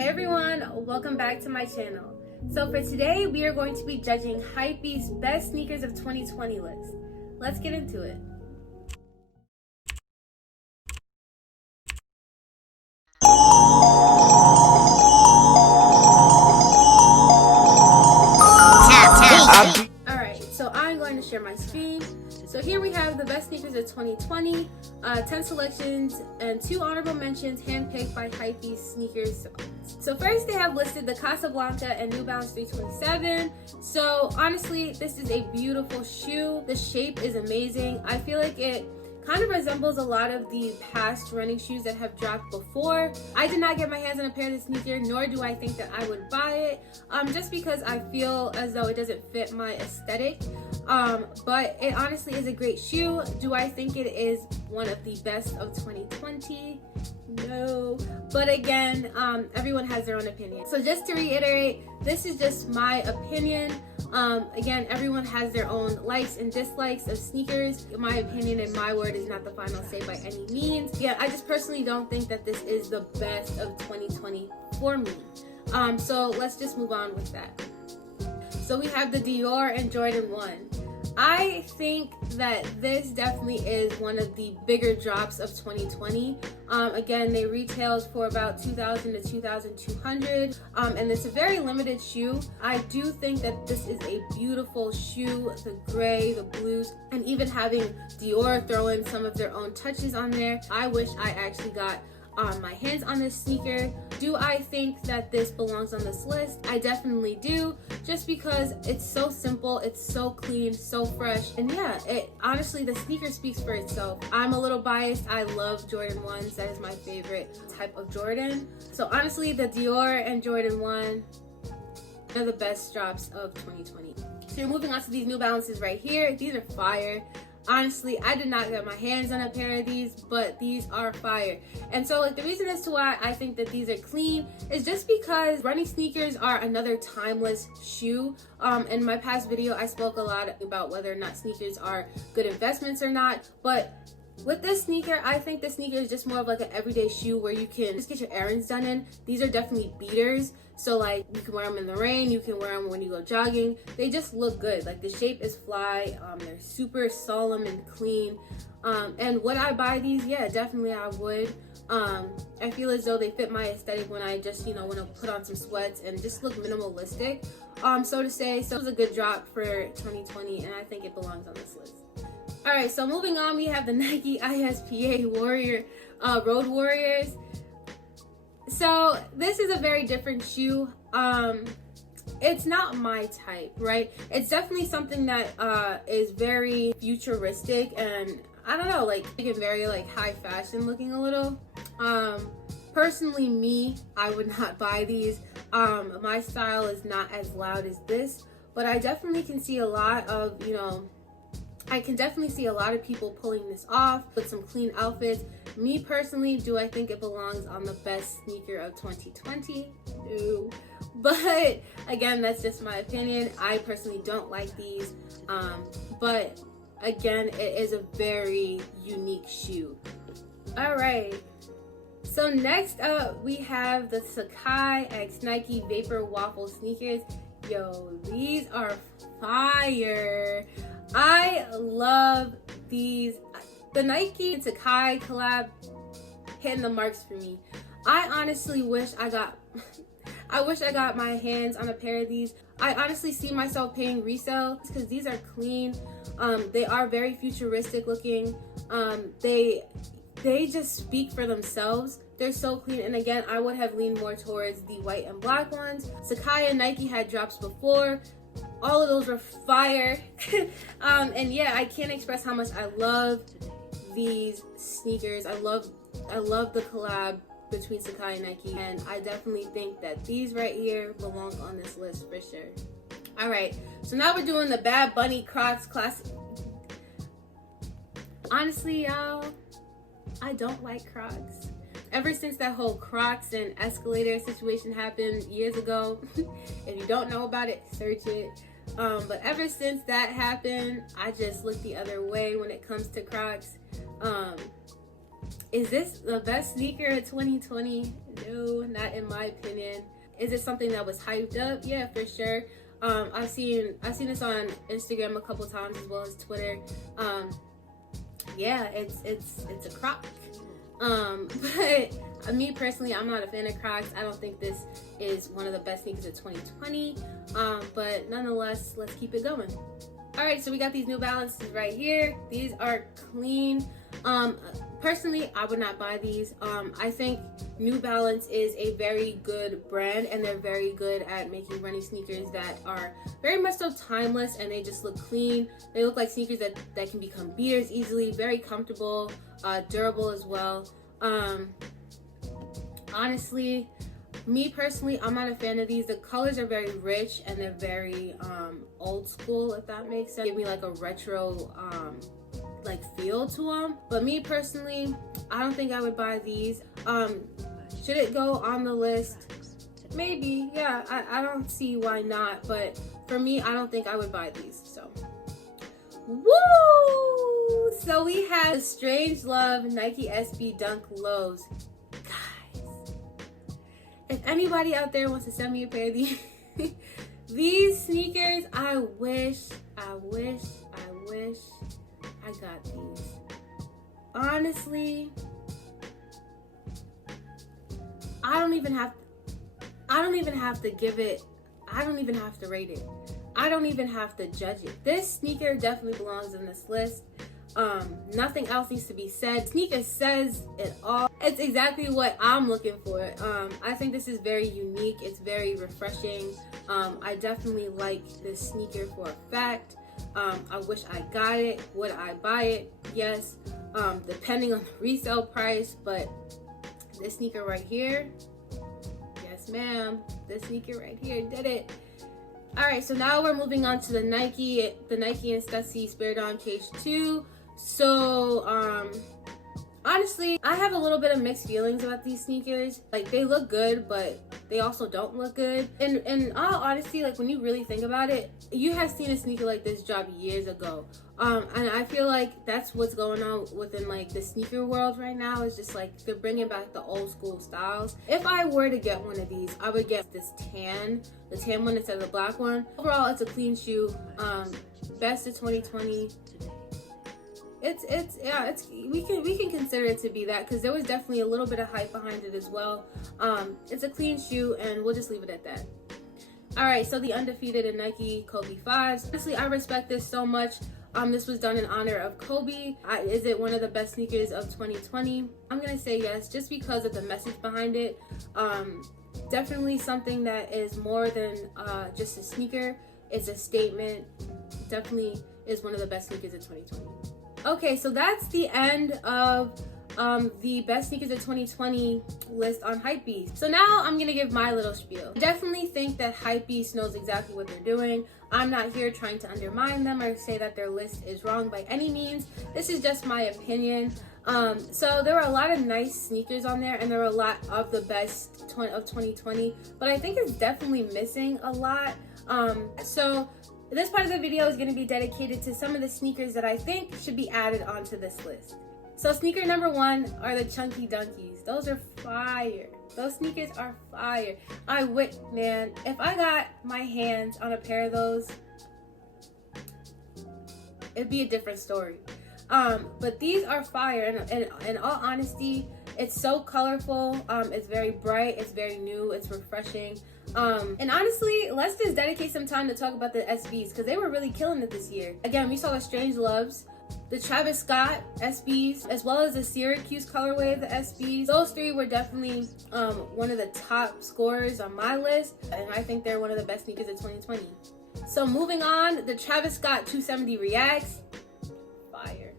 Hey everyone, welcome back to my channel. So for today, we are going to be judging Hypebeast Best Sneakers of 2020 list. Let's get into it. Alright, so I'm going to share my screen. So here we have the best sneakers of 2020, 10 selections, and 2 honorable mentions handpicked by Hypebeast Sneakers. So first they have listed the Casablanca and New Balance 327. So honestly, this is a beautiful shoe. The shape is amazing. I feel like it kind of resembles a lot of the past running shoes that have dropped before. I did not get my hands on a pair of this sneaker, nor do I think that I would buy it, just because I feel as though it doesn't fit my aesthetic. But it honestly is a great shoe. Do I think it is one of the best of 2020? No. But again, everyone has their own opinion. So just to reiterate, this is just my opinion. Again, everyone has their own likes and dislikes of sneakers. My opinion and my word is not the final say by any means. Yeah, I just personally don't think that this is the best of 2020 for me. So let's just move on with that. So we have the Dior and Jordan 1. I think that this definitely is one of the bigger drops of 2020. Again, they retailed for about $2,000 to $2,200, and it's a very limited shoe. I do think that this is a beautiful shoe. The gray, the blues, and even having Dior throw in some of their own touches on there. I wish I actually got my hands on this sneaker. Do I think that this belongs on this list? I definitely do, just because it's so simple, it's so clean, so fresh, and yeah, honestly, the sneaker speaks for itself. I'm a little biased. I love Jordan 1s. That is my favorite type of Jordan. So honestly, the Dior and Jordan 1 are the best drops of 2020. So you're moving on to these New Balances right here. These are fire. Honestly, I did not get my hands on a pair of these, but these are fire. And so the reason as to why I think that these are clean is just because running sneakers are another timeless shoe. In my past video, I spoke a lot about whether or not sneakers are good investments or not, but with this sneaker, I think this sneaker is just more of like an everyday shoe where you can just get your errands done in. These are definitely beaters. So like you can wear them in the rain, you can wear them when you go jogging. They just look good. Like the shape is fly. They're super solemn and clean. And would I buy these? Yeah, definitely I would. I feel as though they fit my aesthetic when I just, want to put on some sweats and just look minimalistic, so to say. So it was a good drop for 2020, and I think it belongs on this list. All right, so moving on, we have the Nike ISPA Warrior Road Warriors. So this is a very different shoe. It's not my type, right? It's definitely something that is very futuristic, and I don't know, like very like high fashion looking a little. Personally, me, I would not buy these. My style is not as loud as this, but I definitely can see a lot of, I can definitely see a lot of people pulling this off with some clean outfits. Me personally, do I think it belongs on the best sneaker of 2020? No. But again, that's just my opinion. I personally don't like these. But again, it is a very unique shoe. All right. So next up, we have the Sakai x Nike Vapor Waffle sneakers. Yo, these are fire. I love these. The Nike and Sakai collab hitting the marks for me. I honestly wish I got my hands on a pair of these. I honestly see myself paying resale because these are clean. They are very futuristic looking. They just speak for themselves. They're so clean, and again, I would have leaned more towards the white and black ones. Sakai and Nike had drops before. All of those were fire. And yeah, I can't express how much I love these sneakers. I love the collab between Sakai and Nike, and I definitely think that these right here belong on this list for sure. All right, so now we're doing the Bad Bunny Crocs Classic. Honestly, y'all, I don't like Crocs. Ever since that whole Crocs and escalator situation happened years ago, if you don't know about it, search it. But ever since that happened, I just look the other way when it comes to Crocs. Is this the best sneaker of 2020? No, not in my opinion. Is it something that was hyped up? Yeah, for sure. I've seen this on Instagram a couple times as well as Twitter. Yeah, it's a Croc. But me personally, I'm not a fan of Crocs. I don't think this is one of the best sneakers of 2020. But nonetheless, let's keep it going. All right, so we got these New Balances right here. These are clean. Personally, I would not buy these. I think New Balance is a very good brand, and they're very good at making running sneakers that are very much so timeless, and they just look clean. They look like sneakers that can become beaters easily, very comfortable, durable as well. Honestly, me personally, I'm not a fan of these. The colors are very rich and they're very old school, if that makes sense. Give me like a retro like feel to them. But me personally, I don't think I would buy these. Should it go on the list? Maybe, yeah. I don't see why not, but for me, I don't think I would buy these. So, woo! So we have Strange Love Nike SB Dunk Lows. Guys, if anybody out there wants to send me a pair of these sneakers, I wish I got these. Honestly, I don't even have to give it, I don't even have to rate it. I don't even have to judge it. This sneaker definitely belongs in this list. Nothing else needs to be said. Sneaker says it all. It's exactly what I'm looking for. I think this is very unique. It's very refreshing. I definitely like this sneaker for a fact. I wish I got it. Would I buy it? Yes. Depending on the resale price, but this sneaker right here, yes ma'am. This sneaker right here did it. All right, so now we're moving on to the Nike and Stussy Spirit on Cage 2. So, honestly, I have a little bit of mixed feelings about these sneakers. Like, they look good, but they also don't look good. And in all honesty, like, when you really think about it, you have seen a sneaker like this drop years ago. And I feel like that's what's going on within, like, the sneaker world right now. Is just, like, they're bringing back the old school styles. If I were to get one of these, I would get the tan one instead of the black one. Overall, it's a clean shoe. Best of 2020. We can consider it to be that, because there was definitely a little bit of hype behind it as well. It's a clean shoe, and we'll just leave it at that. All right, so the Undefeated and Nike Kobe 5s. Honestly, I respect this so much. This was done in honor of Kobe. Is it one of the best sneakers of 2020? I'm gonna say yes, just because of the message behind it. Definitely something that is more than just a sneaker. It's a statement. Definitely is one of the best sneakers of 2020. Okay, so that's the end of the best sneakers of 2020 list on Hypebeast. So now I'm gonna give my little spiel. I definitely think that Hypebeast knows exactly what they're doing. I'm not here trying to undermine them or say that their list is wrong by any means. This is just my opinion. So there were a lot of nice sneakers on there, and there were a lot of the best of 2020, but I think it's definitely missing a lot. So this part of the video is going to be dedicated to some of the sneakers that I think should be added onto this list. So sneaker number 1 are the Chunky Dunkies. Those are fire. Those sneakers are fire. Man, if I got my hands on a pair of those, it'd be a different story. But these are fire, and in all honesty, it's so colorful. It's very bright. It's very new. It's refreshing. And honestly, let's just dedicate some time to talk about the SBs, because they were really killing it this year. Again, we saw the Strange Loves, the Travis Scott SBs, as well as the Syracuse colorway of the SBs. Those 3 were definitely one of the top scorers on my list, and I think they're one of the best sneakers of 2020. So moving on, the Travis Scott 270 Reacts, fire.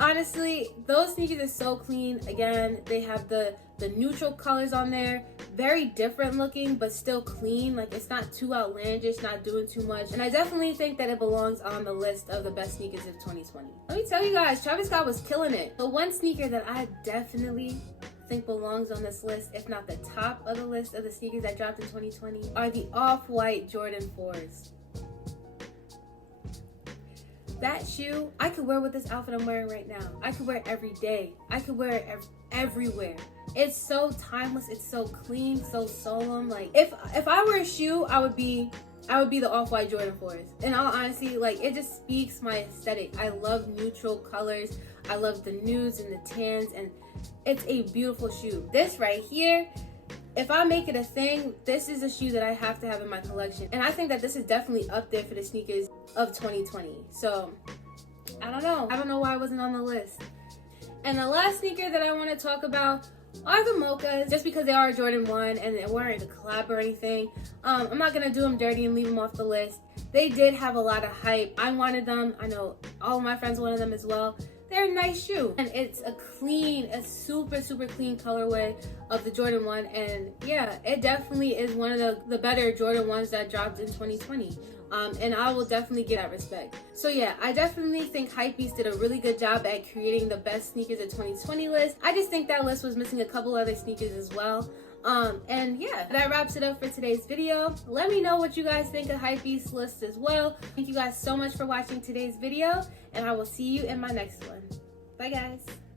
Honestly, those sneakers are so clean. Again, they have the neutral colors on there. Very different looking, but still clean. Like, it's not too outlandish, not doing too much. And I definitely think that it belongs on the list of the best sneakers of 2020. Let me tell you guys, Travis Scott was killing it. The one sneaker that I definitely think belongs on this list, if not the top of the list of the sneakers that dropped in 2020, are the Off-White Jordan 4s. that shoe, I could wear with this outfit I'm wearing right now. I could wear it every day. I could wear it everywhere. It's so timeless. It's so clean, so solemn. Like if I were a shoe, I would be the off-white Jordan 4s. In all honesty, like it just speaks my aesthetic. I love neutral colors. I love the nudes and the tans, and it's a beautiful shoe. This right here, if I make it a thing, this is a shoe that I have to have in my collection. And I think that this is definitely up there for the sneakers of 2020. So, I don't know why it wasn't on the list. And the last sneaker that I want to talk about are the Mochas, just because they are a Jordan 1 and they weren't a collab or anything. I'm not going to do them dirty and leave them off the list. They did have a lot of hype. I wanted them. I know all of my friends wanted them as well. They're a nice shoe, and it's a super clean colorway of the Jordan 1, and yeah, it definitely is one of the better Jordan 1s that dropped in 2020. And I will definitely give that respect. So yeah, I definitely think Hypebeast did a really good job at creating the best sneakers of 2020 list. I just think that list was missing a couple other sneakers as well. And yeah, that wraps it up for today's video. Let me know what you guys think of Hypebeast list as well. Thank you guys so much for watching today's video, and I will see you in my next one. Bye guys.